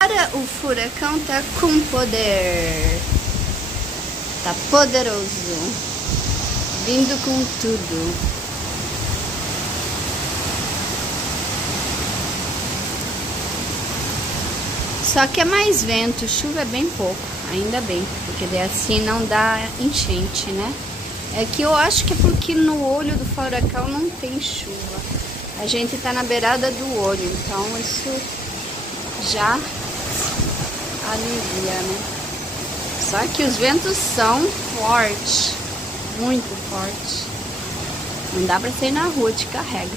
Agora o furacão tá com poder. Tá poderoso. Vindo com tudo. Só que é mais vento, chuva é bem pouco, ainda bem, porque daí assim não dá enchente, né? É que eu acho que é porque no olho do furacão não tem chuva. A gente tá na beirada do olho, então isso já alivia, né? Só que os ventos são fortes, muito fortes. Não dá pra sair na rua, te carrega.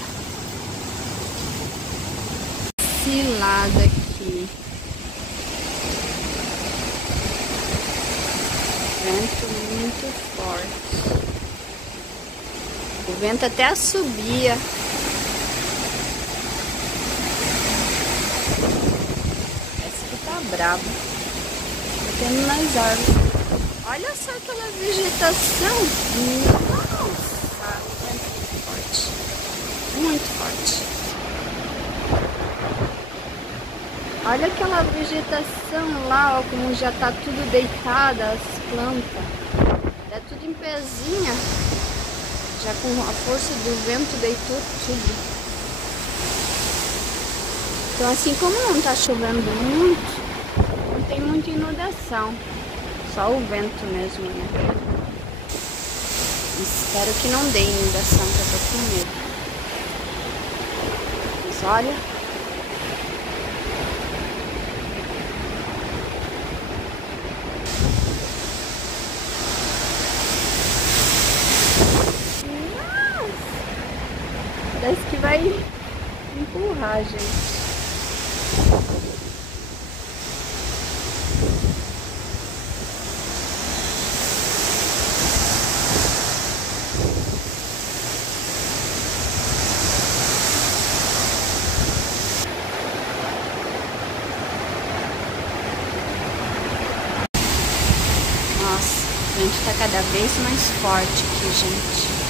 Cilada aqui. Vento muito forte. O vento até assobia. Parece que tá bravo. Tá tendo nas árvores. Olha só aquela vegetação. Nossa, o vento é muito forte. Muito forte. Olha aquela vegetação lá, ó, como já tá tudo deitada, as plantas. Era tudo em pezinha. Já com a força do vento deitou tudo. Então assim, como não tá chovendo muito, não tem muita inundação. Só o vento mesmo, né? Espero que não dê inundação, que eu tô com medo. Mas olha... Parece que vai empurrar, gente. Nossa, o vento tá cada vez mais forte aqui, gente.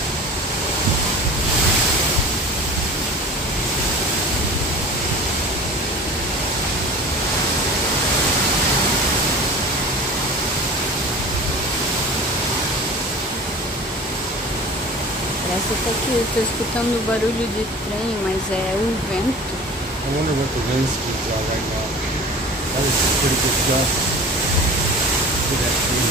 Parece até que eu tô escutando o barulho de trem, mas é o vento. I wonder what the wind speeds are right now. That was a pretty good gust for that tree.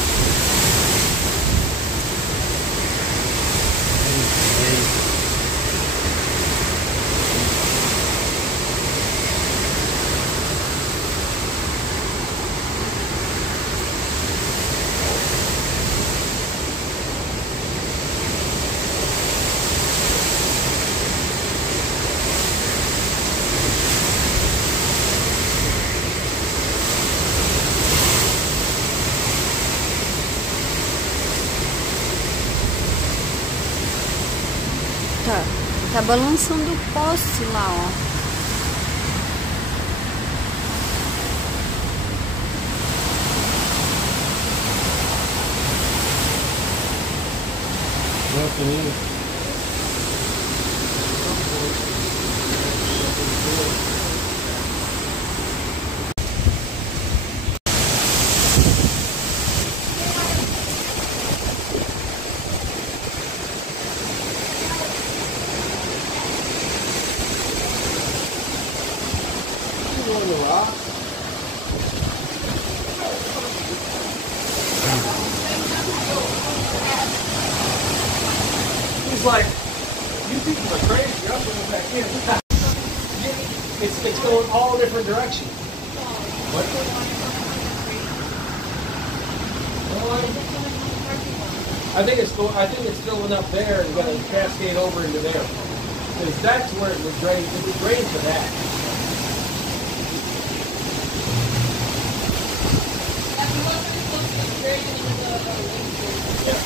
Tá balançando o poste lá, ó. Nothing. He's like, you people are crazy. I'm going back in. It's going all different directions. What? I think it's filling up there and going to cascade over into there. Because that's where it would drain. It would drain to that. Yeah.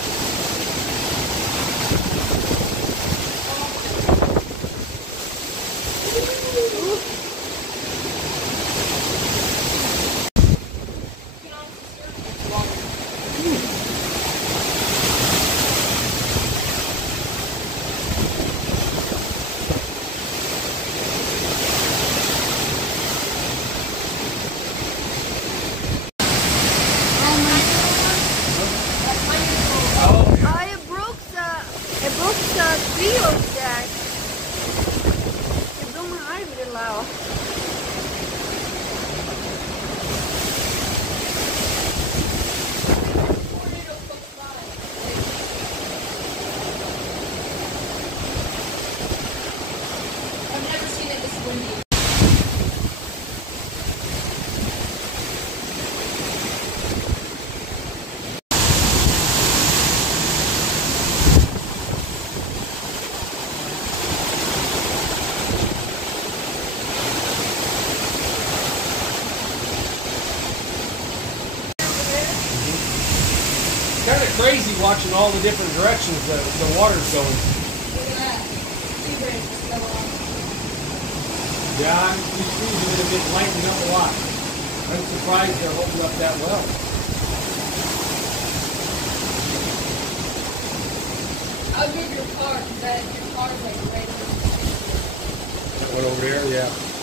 crazy watching all the different directions the water's going. Look at that. Sea break is still on. Yeah, these trees are going to get lightened up a lot. I'm surprised they're holding up that well. I'll move your car because your car's like right there. That one over there, yeah.